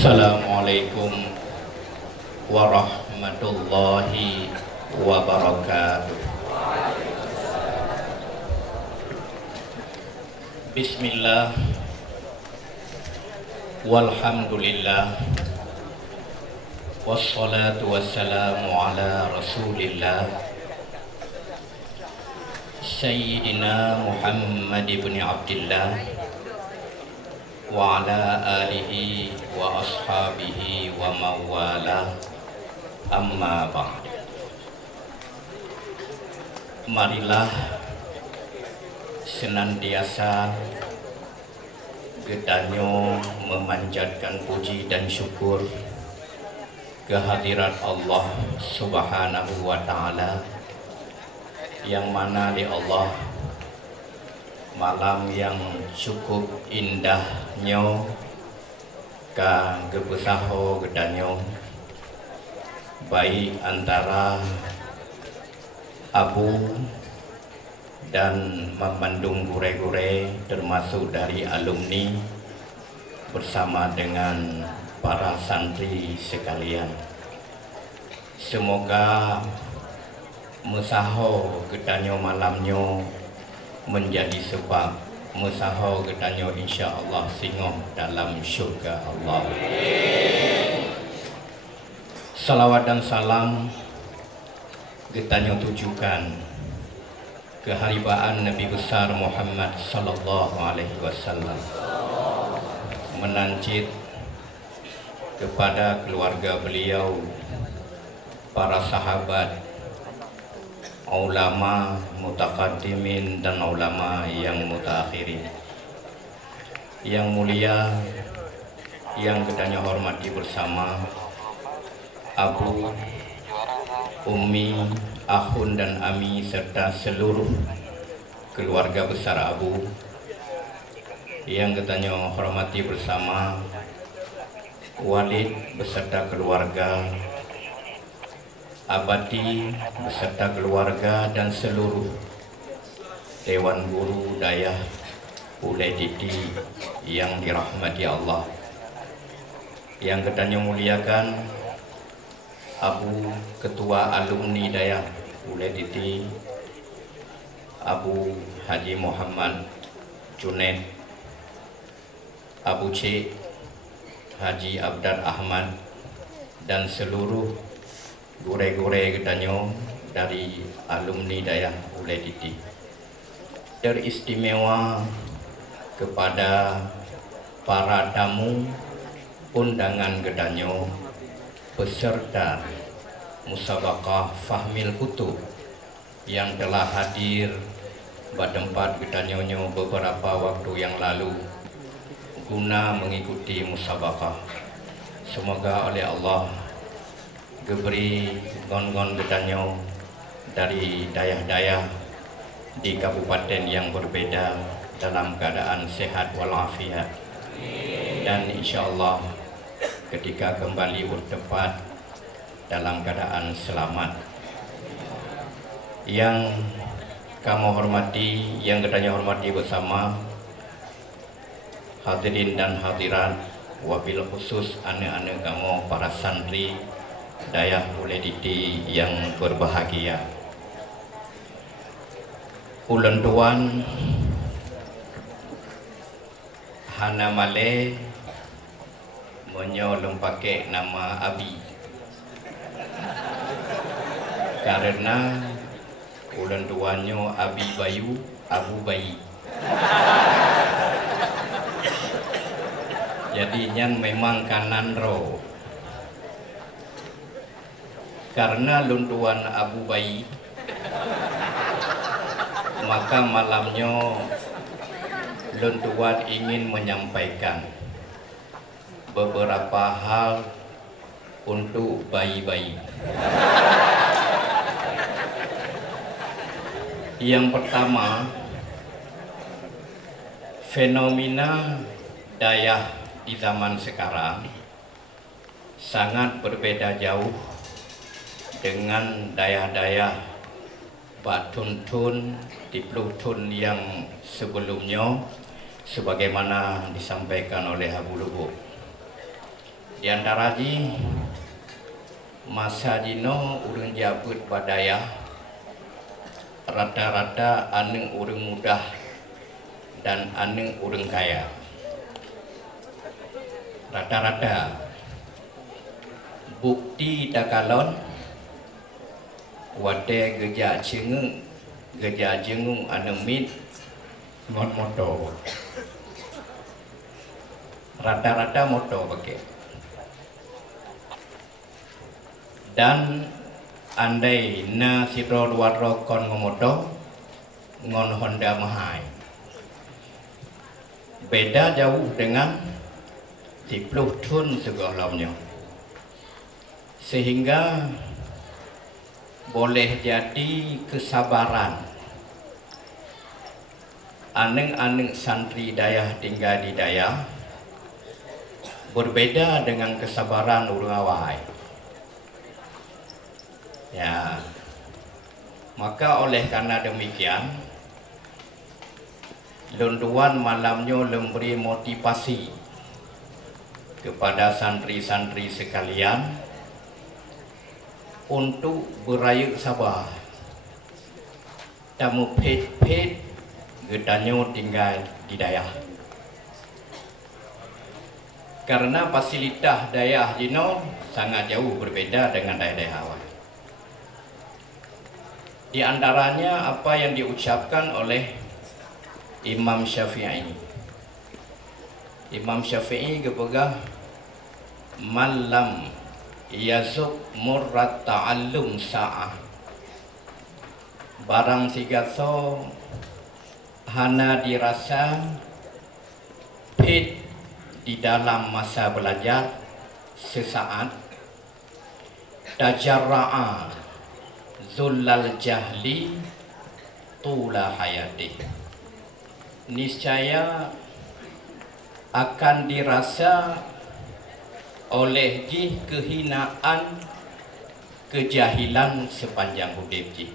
Assalamualaikum warahmatullahi wabarakatuh. Bismillah, walhamdulillah, wassalatu wassalamu ala rasulillah Sayyidina Muhammad ibn Abdillah wa ala alihi wa ashabihi wa mawala, amma ba'd. Marilah senantiasa gedanyo memanjatkan puji dan syukur kehadirat Allah Subhanahu wa ta'ala, yang mana di Allah malam yang cukup indahnya ka gebesaho gedanyo baik antara Abu dan memandung gure-gure termasuk dari alumni bersama dengan para santri sekalian. Semoga musaho gedanyo malamnyo menjadi sebab musaho gedanyo insya-Allah singoh dalam syurga Allah. Salawat dan salam gedanyo tujukan keharibaan Nabi besar Muhammad sallallahu alaihi wasallam, menancit kepada keluarga beliau, para sahabat, ulama mutaqaddimin dan ulama yang mutaakhirin. Yang mulia yang gedanya hormati bersama Abu, Ummi, Akhun dan Ami serta seluruh keluarga besar Abu. Yang gedanya hormati bersama Walid beserta keluarga, Abadi beserta keluarga dan seluruh Dewan Guru Dayah Ulai Didi yang dirahmati Allah. Yang kedanya muliakan Abu Ketua Alumni Dayah Ulai Didi, Abu Haji Muhammad Junaid, Abu C Haji Abdar Ahmad dan seluruh gure-gure gedanyo dari alumni Dayah Ulai Didi. Teristimewa kepada para tamu undangan gedanyo peserta musabaqah Fahmil Kutub yang telah hadir pada tempat gedanyonyo beberapa waktu yang lalu guna mengikuti musabaqah. Semoga oleh Allah geberi gon-gon gedanyo dari dayah-dayah di kabupaten yang berbeda dalam keadaan sehat walafiat, dan insyaallah ketika kembali bertempat dalam keadaan selamat. Yang kamu hormati, yang gedanyo hormati bersama hadirin dan hadirat, wabil khusus anak-anak kamu para santri Dayah Ulai Didi yang berbahagia. Ulun tuan hana male menyolong pakai nama Abi karena ulun tuannya Abi Bayu, Abu Bayi. Jadi nyan memang kanan roh. Karena luntuan Abu Bayi, maka malamnya luntuan ingin menyampaikan beberapa hal untuk bayi-bayi. Yang pertama, fenomena dayah di zaman sekarang sangat berbeda jauh dengan dayah-dayah Pak Tuntun di Plutun yang sebelumnya, sebagaimana disampaikan oleh Abu Lubuk. Di antara ji masa jino urang jabut badaya rata-rata anu urang mudah dan anu urang kaya. Rata-rata bukti takalon wate geja jengung anu mit ngon moto. Rata-rata moto pakai. Dan andai na siro dwaro kon ngomoto ngon Honda mahai. Beda jauh dengan 10 tahun sebelumnya. Sehingga boleh jadi kesabaran aneng-aneng santri dayah tinggal di dayah berbeda dengan kesabaran urang awai. Ya, maka oleh karena demikian lunduan malamnya memberi motivasi kepada santri-santri sekalian untuk berayuk sabar. Tamu pet-pet gedanyo tinggal di dayah. Karena fasilitas dayah jino sangat jauh berbeda dengan daerah awal. Di antaranya apa yang diucapkan oleh Imam Syafi'i. Imam Syafi'i kepegah malam yazuk murrat ta'allum sa'ah. Barang sigaso hana dirasa pit di dalam masa belajar sesaat tajarra'a zullal jahli tula hayati. Niscaya akan dirasa oleh jih kehinaan kejahilan sepanjang hidup jih.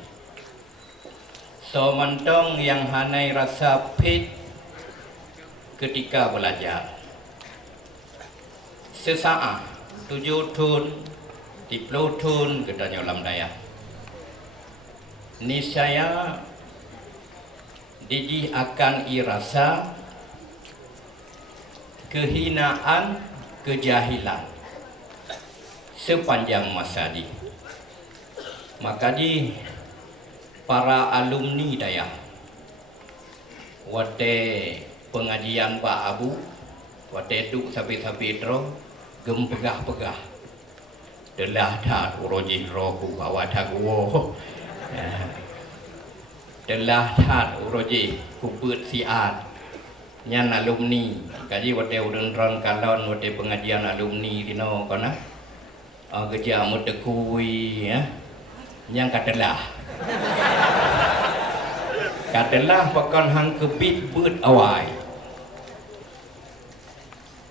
So mentong yang hanai rasa pit ketika belajar sesaat 7 tahun 10 tahun katanya ulam daya. Niscaya diji akan irasa kehinaan kejahilan sepanjang masa di. Maka di para alumni daya wate pengajian Pak Abu wate duk sapi-sapi dro gempegah-pegah telah tat uroji roku bawa taguo telah tat uroji kubut siat nyan alumni kaji wate udun ron kalon wate pengajian alumni dino kana geja mutekui ya yang katelah pakon hang kebit but awai.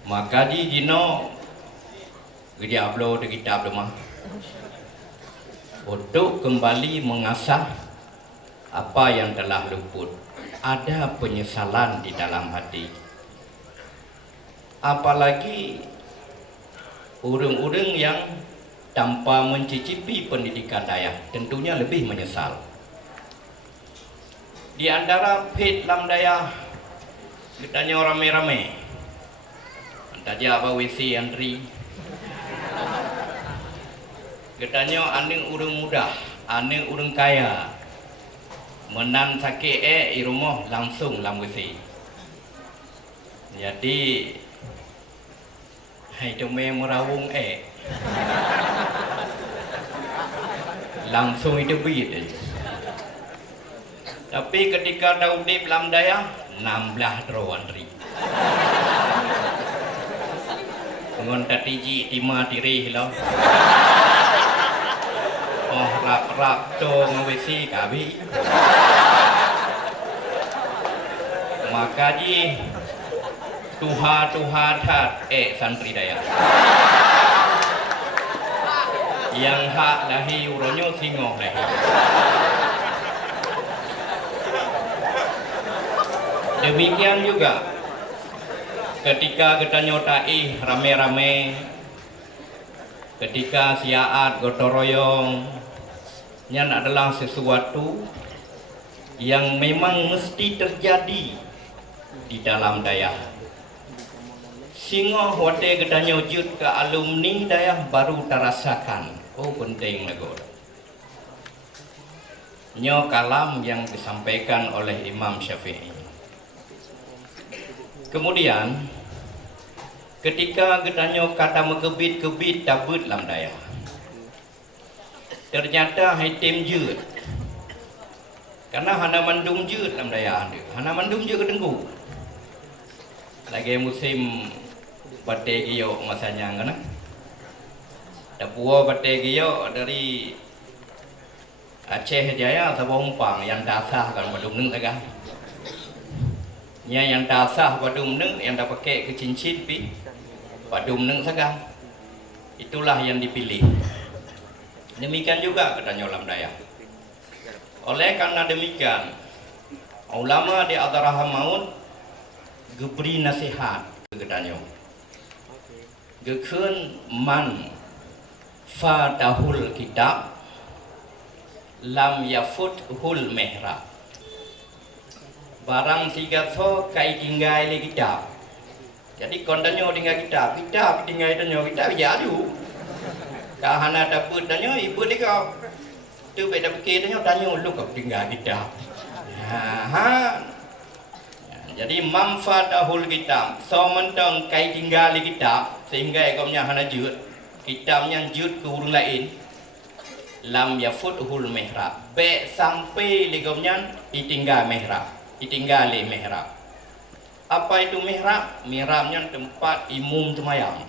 Maka di jino geja upload di kitab rumah untuk kembali mengasah apa yang telah luput. Ada penyesalan di dalam hati. Apalagi urang-urang yang tanpa mencicipi pendidikan daya tentunya lebih menyesal. Di antara pet lam daya katanya rame-rame. Tanya apa WC antri. Katanya ane urang mudah, ane urang kaya. Menan sakit di rumah langsung lam WC. Jadi hai cuma merawung langsung itu bit. Tapi ketika daun di lam daya 16 drawan ri. Ngon tatiji tima diri lo. Oh rap to ngawesi kabi. Maka ji tuha tat santri daya. Yang hak lahi uronyo singoh lahi. Demikian juga ketika kita nyotai rame-rame ketika siaat gotong royong yang adalah sesuatu yang memang mesti terjadi di dalam dayah. Singo hote gedanya wujud ke alumni dayah baru terasakan. Oh penting lagu. Nyo kalam yang disampaikan oleh Imam Syafi'i. Kemudian ketika gedanya kata mengebit-gebit dabut dalam dayah. Ternyata hitam jut. Karena hana mandum jut dalam daya anda. Hana mandum jut kedenggu. Lagi musim bate giyo masanya kan. Dapua bate giyo dari Aceh Jaya Sabompang yang dasar kan badum neng saga. Yang dasar badum neng yang dah pakai ke cincin pi badum neng saga. Itulah yang dipilih. Demikian juga katanya ulama daya. Oleh karena demikian, ulama di Adarah Maut geberi nasihat katanya. Gekun man fatahul kitab lam yafuthul mihrab. Barang siga so kai tinggal le kitab. Jadi kondanyo tinggal kitab tinggal danyo kitab jadu. Kahana dapat danyo ibu ni kau tu beda fikir danyo danyo lu kau tinggal kitab. Jadi manfaatahul kitab so mentang kai tinggal di kitab sehingga ekomnya hana jut kitabnya jut ke urung lain lam yafuthul mihrab be sampai legomnya ditinggal mihrab ditinggali mihrab. Apa itu mihrab? Mihrabnya tempat imum semayang.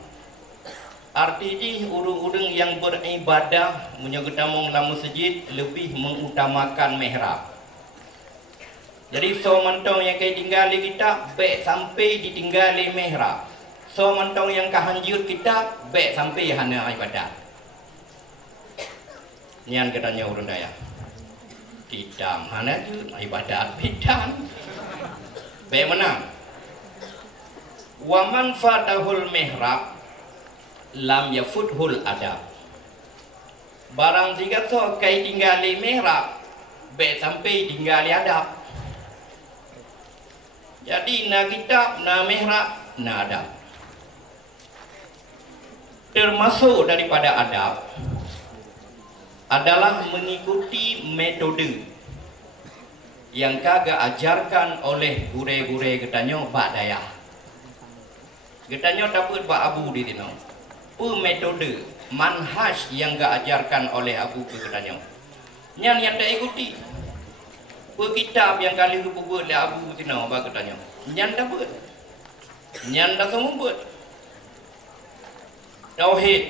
Arti di urung-urung yang beribadah menyegetamong dalam masjid lebih mengutamakan mihrab. Jadi so mantong yang kaya tinggali kitab baik sampai ditinggali mihrab. So mantong yang kahanjut kitab baik sampai hana ibadah. Nian katanya urun daya. Tidak hana ibadat bidan. Baik mana? Wa man fatahul mihrab lam yafuthul adab. Barang jika so kai tinggali mihrab baik sampai tinggali adab. Jadi na kitab, na mihrab, na adab. Termasuk daripada adab adalah mengikuti metode yang kagak ajarkan oleh gure-gure getanyo bak dayah. Getanyo dapat bak abu di tino. Metode manhaj yang gak ajarkan oleh abu ke getanyo. Yang tak ikuti. Kitab yang kali lupa buat le abu tino bak getanyo. Yang dapat. Yang dah semua buat. Tauhid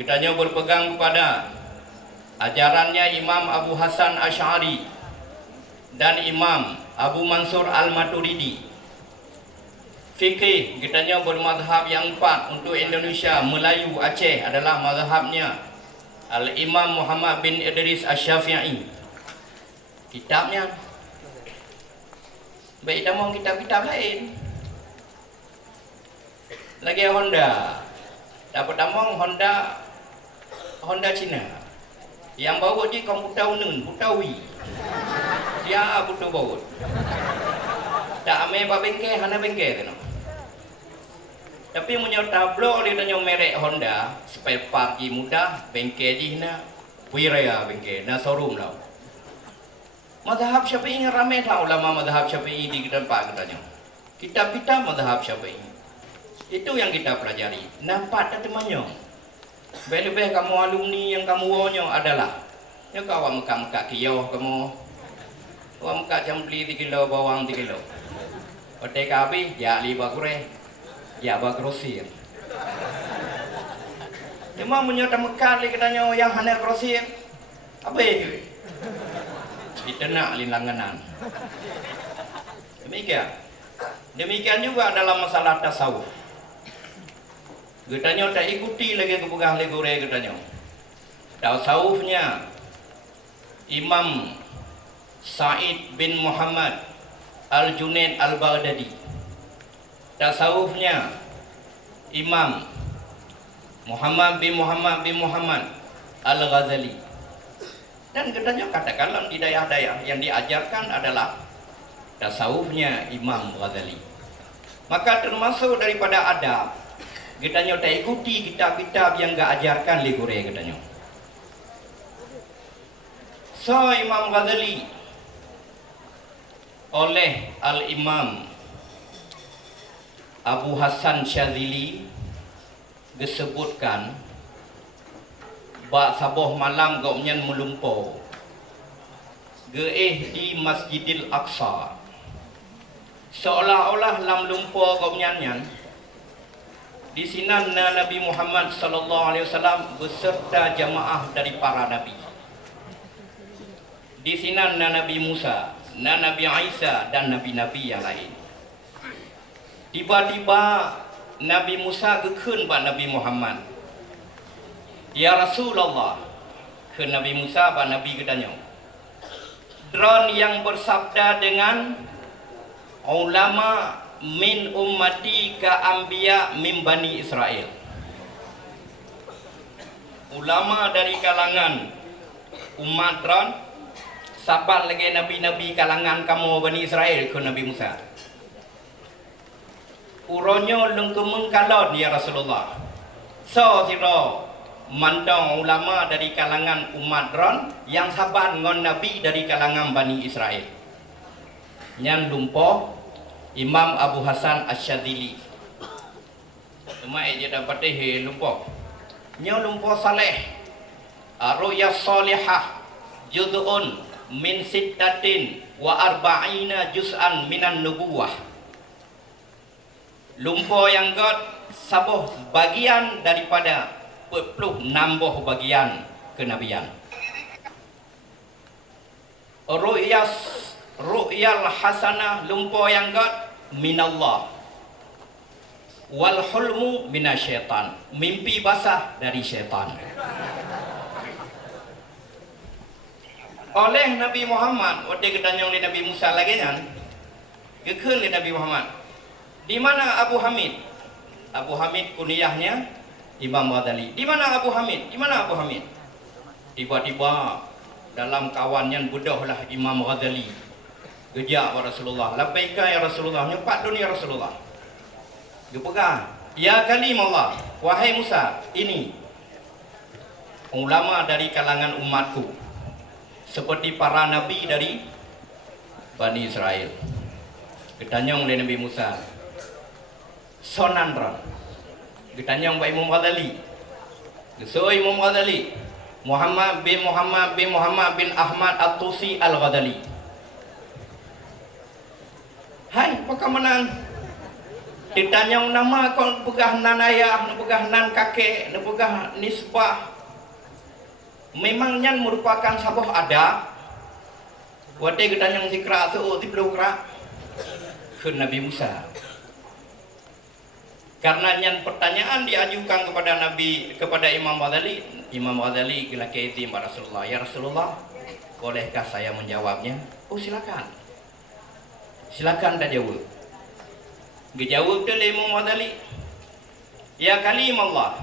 getanyo berpegang kepada ajarannya Imam Abu Hasan Asy'ari dan Imam Abu Mansur Al-Maturidi. Fikih kitanya bermadhab yang 4 untuk Indonesia, Melayu, Aceh adalah madhabnya Al-Imam Muhammad bin Idris Asy-Syafi'i. Kitabnya baik tamang kitab-kitab lain. Lagi Honda. Dapat tamang Honda Cina. Yang bawa di komputer unun, putawi. Dia putu bawa. Tak ame ba bengke, hana bengke tu. Tapi punya tablo dia tanya merek Honda, spare part mudah, bengke di na, wiraya bengke, na showroom lah. Mazhab Syafi'i ramai tahu ulama mazhab Syafi'i di tempat katanya. Kitab-kitab mazhab Syafi'i. Itu yang kita pelajari. Nampak tak temannya. Lebih kamu alumni yang kamu wonyo adalah ya kau awak muka kiyau kamu awak muka jam beli 3 kilo bawang 3 kilo otek habis ya 5 kure ya bagrosir memang punya temekan li katanya yang hanya grosir apa itu ditenak linlanganan demikian juga dalam masalah tasawuf. Getanya tak ikuti lagi kepegang legore getanya. Tasawufnya Imam Sa'id bin Muhammad Al-Junaid Al-Baghdadi. Tasawufnya Imam Muhammad bin Muhammad Al-Ghazali. Dan katanya katakanlah di daerah-daerah yang diajarkan adalah tasawufnya Imam Ghazali. Maka termasuk daripada adab, katanya tak ikuti kitab-kitab yang gak ajarkan legure katanya. So Imam Ghazali oleh Al-Imam Abu Hasan Syadzili disebutkan bak saboh malam gaunya melumpur geeh di Masjidil Aqsa, seolah-olah lam lumpur gaunya di sinan Nabi Muhammad sallallahu alaihi wasallam beserta jamaah dari para nabi. Di sinan Nabi Musa, Nabi Isa dan nabi-nabi yang lain. Tiba-tiba Nabi Musa gekun pak Nabi Muhammad, ya Rasulullah, ke Nabi Musa pak Nabi katanya, drone yang bersabda dengan ulama min ummati ka anbiya min bani Israel, ulama dari kalangan umat drone sahabat lagi nabi-nabi kalangan kamu bani Israel ke Nabi Musa. Uronyo lengkemeng kalon ya Rasulullah. So siro mandang ulama dari kalangan umat ron yang sahabat ngon nabi dari kalangan bani Israel. Nyan lumpo Imam Abu Hasan Asy-Syadzili. Cuma dia dapat lumpo. Nyo lumpo saleh. Ru'ya salihah juz'un min sittatin wa arba'ina juz'an minan nubuwah. Lumpur yang God sabuh bagian daripada 40 nambah bagian kenabian. Ru'yal hasanah lumpur yang God minallah. Wal hulmu minasyaitan. Mimpi basah dari syaitan. Oleh Nabi Muhammad, waktu ketanya oleh Nabi Musa lagi kan, gekun oleh Nabi Muhammad. Di mana Abu Hamid? Abu Hamid kunyahnya Imam Ghazali. Di mana Abu Hamid? Di mana Abu Hamid? Tiba-tiba dalam kawannya budahlah Imam Ghazali. Gejak pada Rasulullah. Labbaika ya Rasulullah. Nyepat dunia Rasulullah. Dia pegang. Ya kalimullah. Wahai Musa, ini ulama dari kalangan umatku, seperti para nabi dari Bani Israel. Ditanya oleh Nabi Musa, sonandra. Ditanya oleh Imam Ghazali. So Imam Ghazali, Muhammad bin Ahmad At-Tusi Al-Ghazali. Hai, pakamanan. Ditanya nama kau pegah nan ayah, pegah nan kakek, pegah nisbah. Memangnya merupakan sabuh ada. Wate ditanya zikra so tiblu kra ke Nabi Musa. Karena yang pertanyaan diajukan kepada Imam Ghazali. Imam Ghazali gila keizin pada Rasulullah. Ya Rasulullah, bolehkah saya menjawabnya? Oh silakan. Silakan dah jawab. Dijawab oleh Imam Ghazali. Ya kalimullah.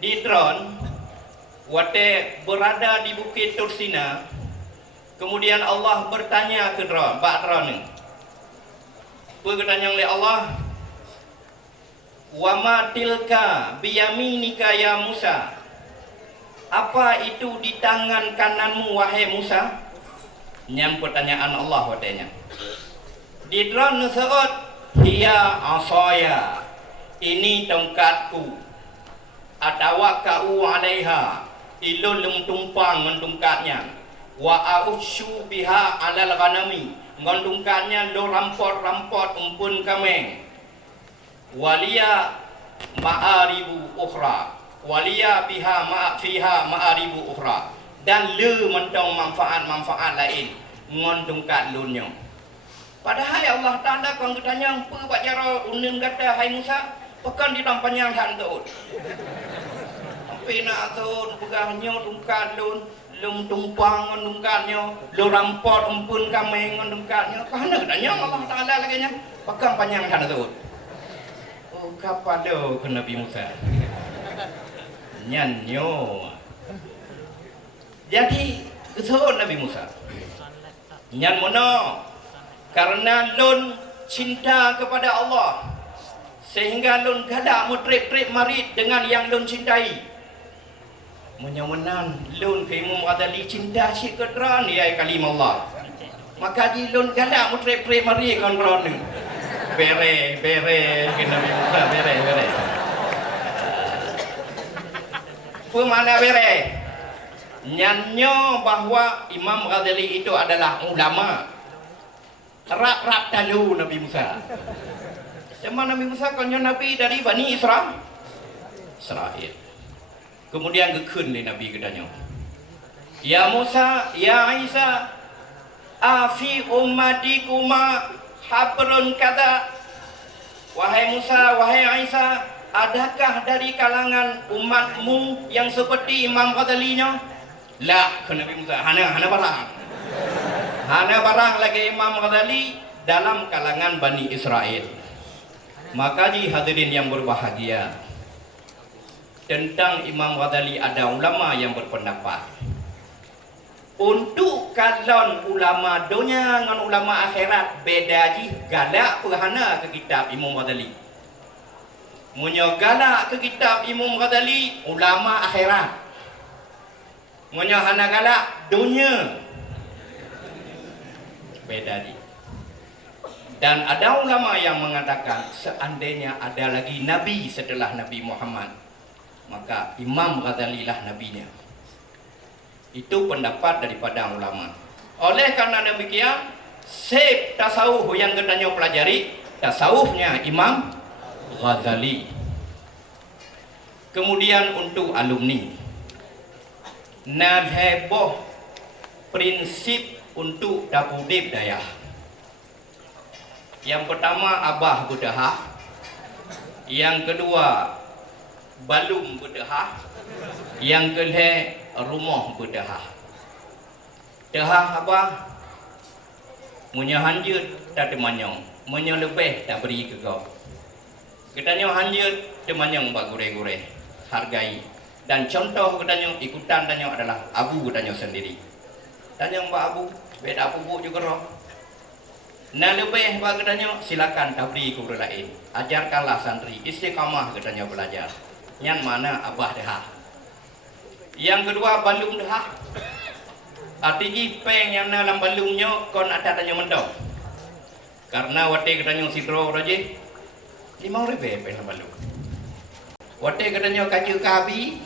Di drone wate berada di Bukit Tursina. Kemudian Allah bertanya ke drone, Pak drone ni. Bertanya oleh Allah, wa ma tilka biyaminika ya Musa. Apa itu di tangan kananmu wahai Musa? Nyam pertanyaan Allah watenya. Di drone seot hiya asaya. Ini tongkatku. Atawakau alaiha. Ilun tumpang mentungkatnya. Wa ausyu biha alal ghanami. Ngondungkatnya lo rampot-rampot umpun kameng. Waliya ma'aribu ukhra. Waliya biha fiha ma'aribu ukhra. Dan le mentong manfaat-manfaat lain ngondungkat lunyo. Padahal Allah Ta'ala kau tanya apa buat cara unin kata hai Musa, pekan di dalam panjang han tu. Sampai nak tu pegahnya tungkat lun tumpang ngondungkatnya, lu rampot umpun kami ngondungkatnya. Kahana katanya Allah Ta'ala lagi nya, pekan panjang han tu. Oh kapada ke Nabi Musa. nyanyo. Jadi kesehon Nabi Musa nyan mono karena lun cinta kepada Allah sehingga lun gadak mutrip-trip marit dengan yang lun cintai. Menyawanan lun ke Imam Ghazali cinta si kedran ya kalimah Allah. Maka di lun gadak mutrip-trip marit kon ron ni. Bere ke Nabi Musa bere. Apa mana bere? Nyanyo bahwa Imam Ghazali itu adalah ulama. Rak dalu Nabi Musa. Zaman Nabi Musa konyo Nabi dari Bani Israel. Kemudian gekun ni Nabi katanya. Ya Musa, ya Isa, afi ummatikuma habrun kata. Wahai Musa, wahai Isa, adakah dari kalangan umatmu yang seperti Imam Ghazali-nya? La, ke Nabi Musa, hana barang lagi Imam Ghazali dalam kalangan Bani Israel. Maka di hadirin yang berbahagia, tentang Imam Ghazali ada ulama yang berpendapat untuk kalon ulama dunia dengan ulama akhirat beda ji galak perhana ke kitab Imam Ghazali. Munyo galak ke kitab Imam Ghazali ulama akhirat. Munyo hana galak dunia beda ji. Dan ada ulama yang mengatakan seandainya ada lagi nabi setelah Nabi Muhammad, maka Imam Ghazali lah nabinya. Itu pendapat daripada ulama. Oleh karena demikian, sep tasawuf yang katanya pelajari tasawufnya Imam Ghazali. Kemudian untuk alumni, nadheboh prinsip untuk dapudib daya. Yang pertama abah bedahah, yang kedua balum bedahah, yang kedua rumah bedahah. Dahah abah munya hanjut tak demanyong, munya lebih tak beri ke kau. Katanya hanjut demanyong bak gure-gure, hargai. Dan contoh katanya ikutan tanya adalah abu katanya sendiri. Tanya mbak abu, beda abu bu juga roh. Nah lebih bak katanya silakan tabri ke orang lain. Ajarkanlah santri istiqamah katanya belajar. Yang mana abah dah. Yang kedua balung dah. Artinya peng yang dalam balungnya kon ada tanya mendong. Karena wate katanya sidro roje 5.000 peng balung. Wate katanya kacu kabi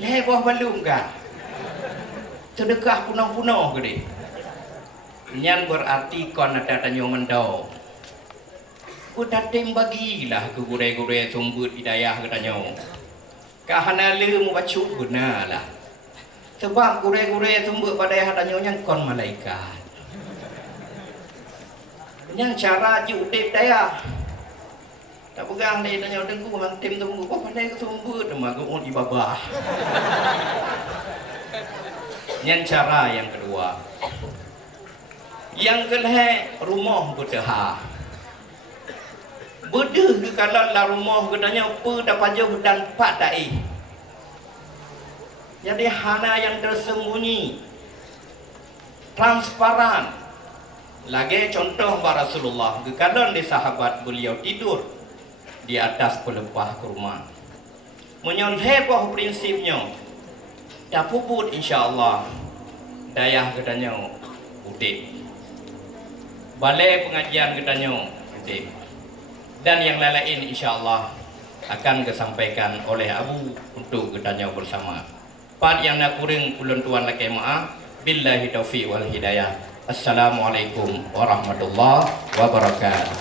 lewah balung ka. Sedekah punau-punau gede. Nyan berarti kon ada tanya mendong. Kudatim bagilah ke gure-gure sumbut hidayah katanya. Kahana le mu bacu gunalah. Sebab gure-gure sumbut pada hadanya yang kon malaikat. Yang cara ji udip daya. Tak pegang dia tanya dengku hantim tunggu apa pandai ke sumbut demah ke di babah. Yang cara yang kedua. Yang kedua rumah bedahah. Bedah ke kalau lah rumah katanya apa dapat jauh dan pak da'i. Jadi hana yang tersembunyi, transparan. Lagi contoh Rasulullah ke kalau di sahabat beliau tidur di atas pelepah kurma. Menyonheboh prinsipnya. Tak puput insya-Allah. Dayah katanya udip. Balai pengajian katanya udip. Dan yang lain insya-Allah akan kesampaikan oleh Abu untuk katanya bersama. Part yang nak kurang ulun tuan laki maaf. Billahi taufiq wal hidayah. Assalamualaikum warahmatullahi wabarakatuh.